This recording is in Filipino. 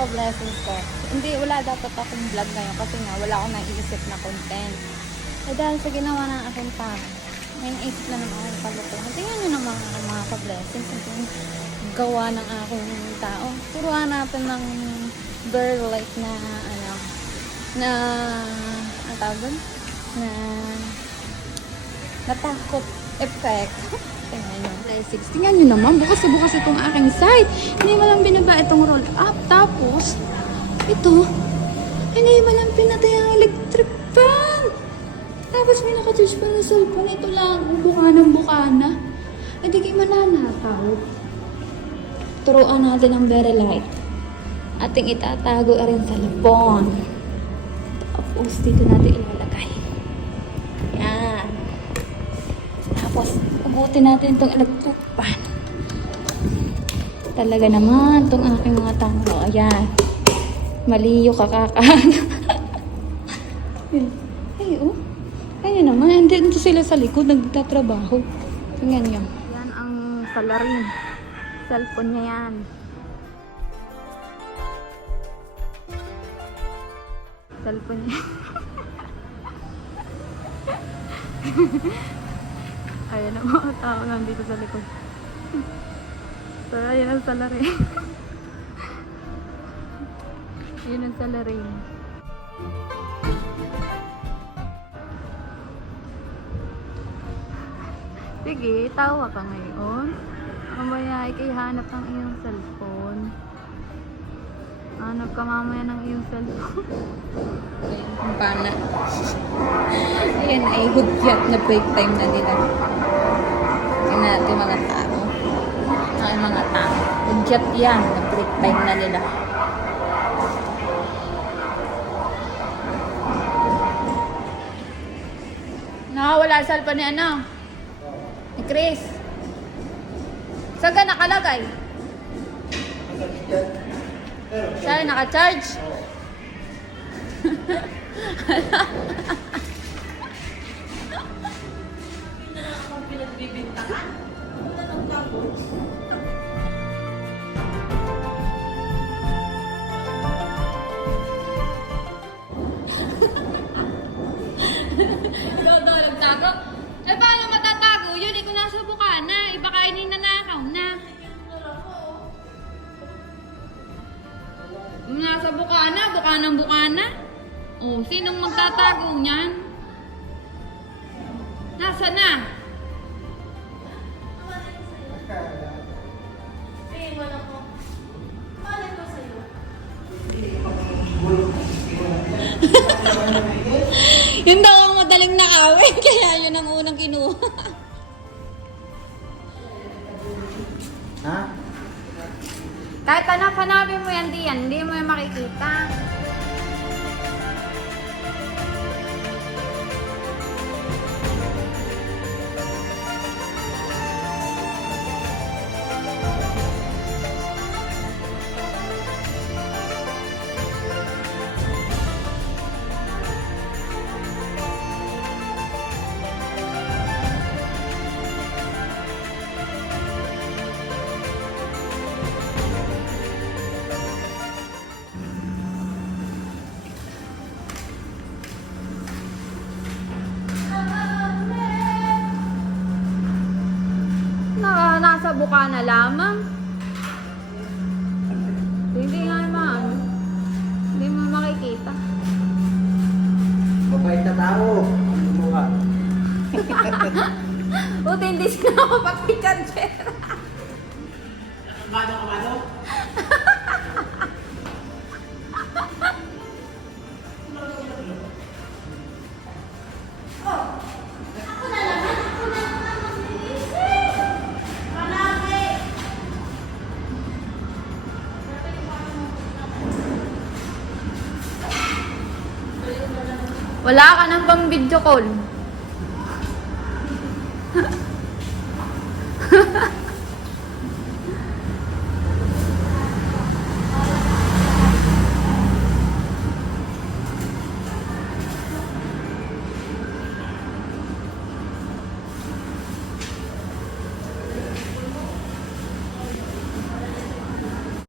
ka-blessings ko. Hindi, wala dapat akong vlog ngayon kasi nga wala akong naiisip na content. Eh dahil sa ginawa ng aking tao, may naisip na naman akong kalukuhan. Tingnan nyo naman ang mga ka-blessings. Ang gawa ng aking tao. Turuan natin ng girl like na ang tawag doon? Na natakot effect. Tingnan nyo. Tingnan nyo naman, bukas na bukas itong aking site. Hindi mo lang binaba itong roll up. Tapos, ito, hindi mo lang pinatay ang electric fan. Tapos may nakacharge pa ng cellphone. Ito lang, buka na. E di kayo mananakaw. Turuan natin ang very light. Ating itatago rin sa lapon. Tapos, dito natin ilalagay. Yan. Tapos, ubutin natin itong electric fan. Talaga naman, itong aking mga tango. Ayan. Maliyo kakakahan. Ay, oh. Ayan naman. Andito sila sa likod, nagtatrabaho. Tingnan nyo. Yan ang salarin. Cellphone niya yan. Cellphone niya. Ayan ang mga tao nandito sa likod. So, ayan ang salarin. Yun ang salarin. Sige, tawa ka ngayon. Mamaya ikay hanap ng iyong cellphone. Hanap ka mamaya ng iyong cellphone. Ayan ang pana. Ayan ay hudyat na break time na nila. Ayan natin mga tao. Ay mga tao. Hudyat yan na break time na nila. Nakawala ang cellphone ni ano? Ni Chris. Saan ka nakalagay? Saan naka-charge? Ikaw daw nagtago? Eh paano matatago yun? Eh kung nasa bukana, iba kainin na nakaw na. Nasa bukana, bukanang-bukana. Oh, sinong magtatago niyan? Nasa na? Yun daw ang madaling nakawin, kaya yun ang unang kinuha. Ha? Kahit hanapin mo yan, hindi mo yan makikita. Nasa bukana lamang. Hindi nga naman. Hindi mo makikita. Mabait na tao. Ano mo ka? Buti hindi sila mapapichanchera. Mano? Wala ka nang pang video call.